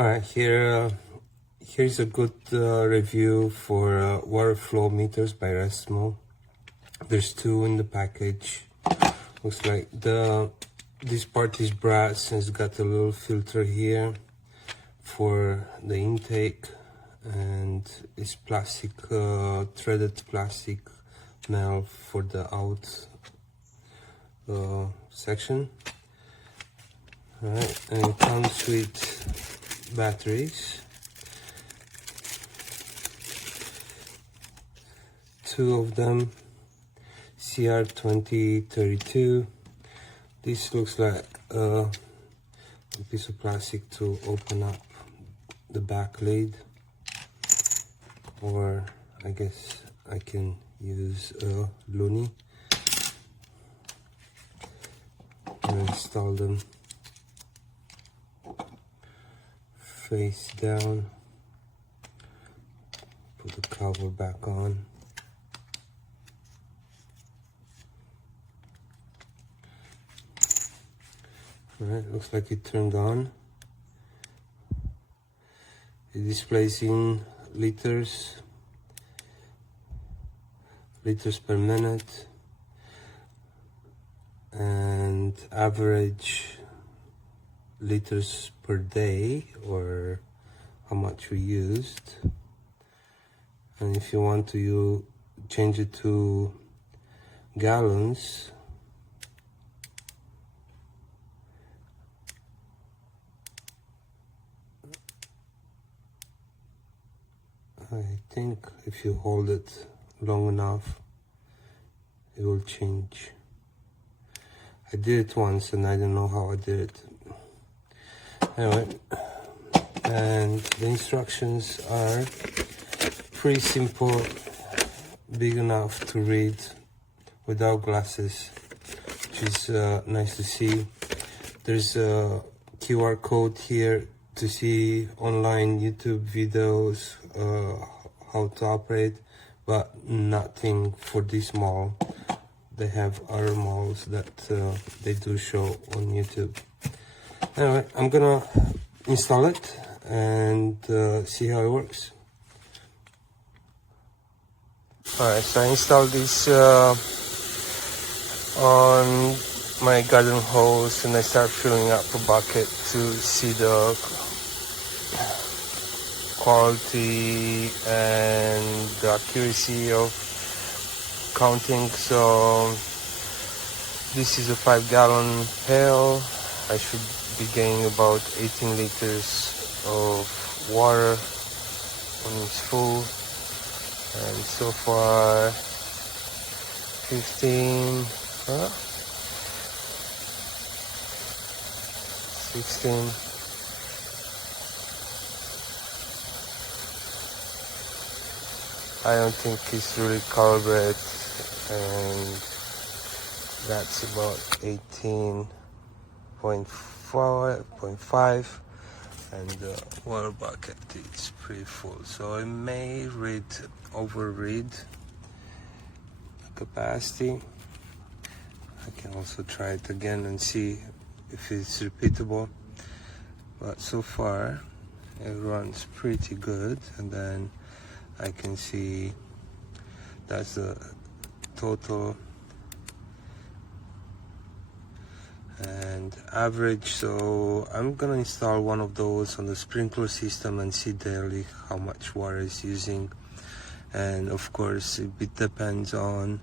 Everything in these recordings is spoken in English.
Alright, here's a good review for water flow meters by RESTMO. There's two in the package. Looks like this part is brass and it's got a little filter here for the intake, and it's plastic, threaded plastic nail for the out section. Alright, and it comes with batteries, two of them, CR2032. This looks like a piece of plastic to open up the back lid, or I guess I can use a loonie and install them face down. Put the cover back on. Alright, looks like it turned on. It displays in liters per minute, and average liters per day, or how much we used. And if you want to change it to gallons, I think if you hold it long enough, it will change. I did it once and I don't know how I did it. Anyway, and the instructions are pretty simple, big enough to read without glasses, which is nice to see. There's a QR code here to see online YouTube videos, how to operate, but nothing for this model. They have other models that they do show on YouTube. Anyway, I'm gonna install it and see how it works. Alright, so I installed this on my garden hose, and I start filling up a bucket to see the quality and the accuracy of counting. So this is a 5-gallon pail. I should be getting about 18 liters of water when it's full, and so far 15, 16. I don't think it's really calibrated, and that's about 18.5, and the water bucket is pretty full, so I may overread the capacity. I can also try it again and see if it's repeatable, but so far it runs pretty good. And then I can see that's the total and average. So I'm gonna install one of those on the sprinkler system and see daily how much water is using. And of course it depends on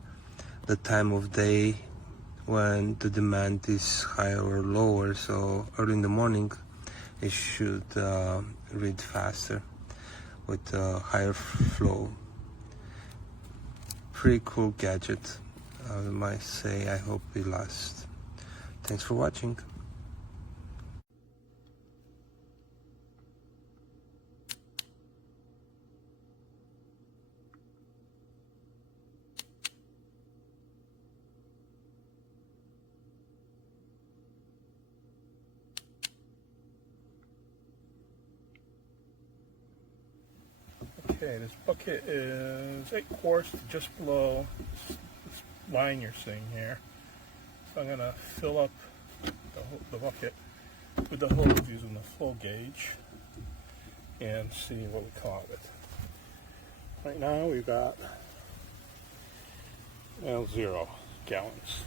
the time of day when the demand is higher or lower. So early in the morning it should read faster with a higher flow. Pretty cool gadget, I might say. I hope it lasts. Thanks for watching. Okay, this bucket is 8 quarts, just below this line you're seeing here. So I'm going to fill up the bucket with the hose using the flow gauge. and see what we come out with. Right now we've got 0 gallons.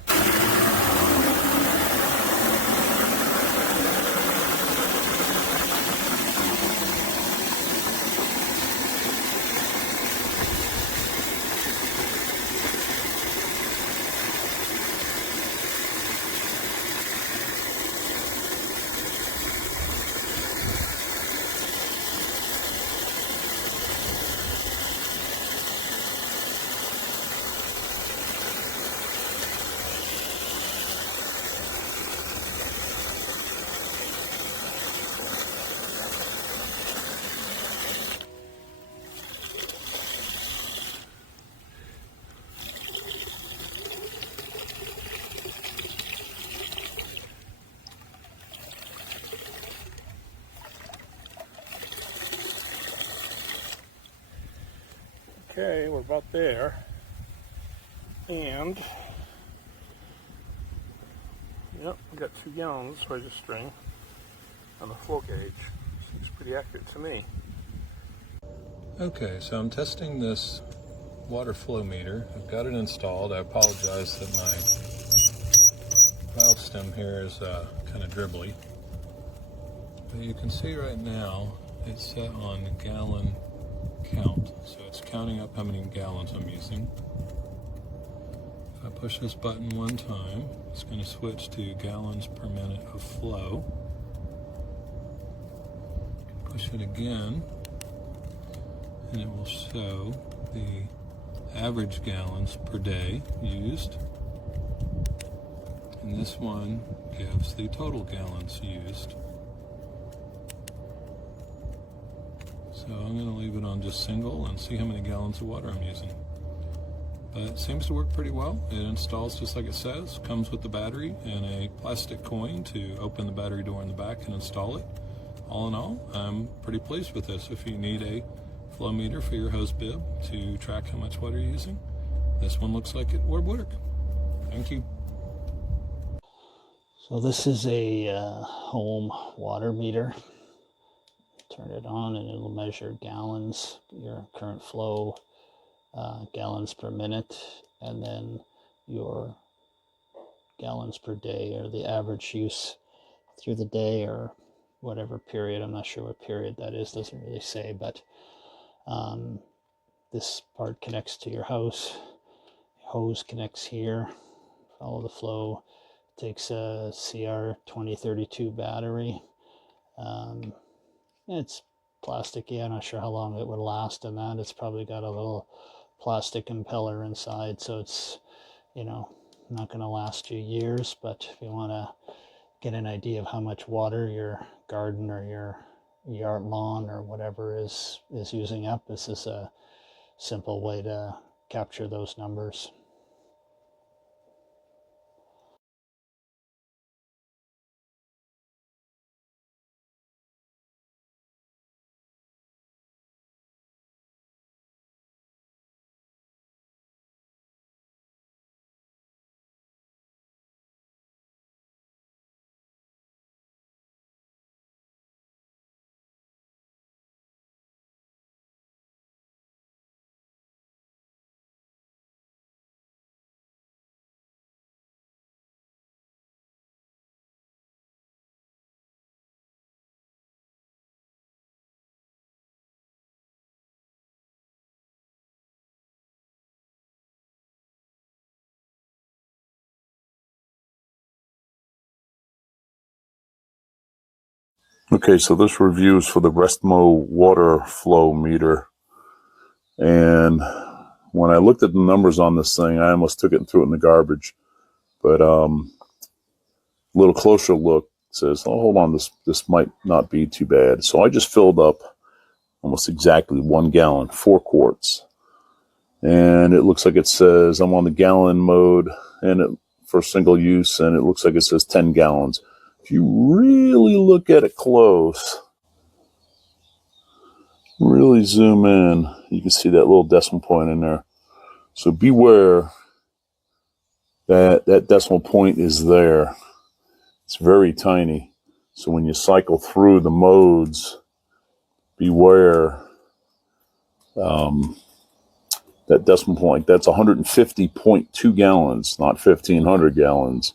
Okay, we're about there, and yep, we got 2 gallons registering on the flow gauge. Seems pretty accurate to me. Okay, so I'm testing this water flow meter. I've got it installed. I apologize that my valve stem here is kind of dribbly. But you can see right now it's set on gallon count. So it's counting up how many gallons I'm using. If I push this button one time, it's going to switch to gallons per minute of flow. Push it again, and it will show the average gallons per day used. And this one gives the total gallons used. So I'm going to leave it on just single and see how many gallons of water I'm using. But it seems to work pretty well. It installs just like it says. Comes with the battery and a plastic coin to open the battery door in the back and install it. All in all, I'm pretty pleased with this. If you need a flow meter for your hose bib to track how much water you're using, this one looks like it would work. Thank you. So this is a home water meter. Turn it on and it'll measure gallons, your current flow, gallons per minute, and then your gallons per day, or the average use through the day, or whatever period. I'm not sure what period that is, doesn't really say, but this part connects to your house. Hose connects here. Follow the flow. Takes a CR2032 battery. It's plasticky. I'm not sure how long it would last in that. It's probably got a little plastic impeller inside, so it's, not going to last you years. But if you want to get an idea of how much water your garden or your yard lawn or whatever is using up, this is a simple way to capture those numbers. Okay, so this review is for the RESTMO water flow meter. And when I looked at the numbers on this thing, I almost took it and threw it in the garbage. But a little closer look says, oh, hold on, this might not be too bad. So I just filled up almost exactly 1 gallon, 4 quarts. And it looks like it says I'm on the gallon mode and for single use, and it looks like it says 10 gallons. If you really look at it close, really zoom in, you can see that little decimal point in there. So beware that that decimal point is there. It's very tiny. So when you cycle through the modes, beware that decimal point. That's 150.2 gallons, not 1,500 gallons.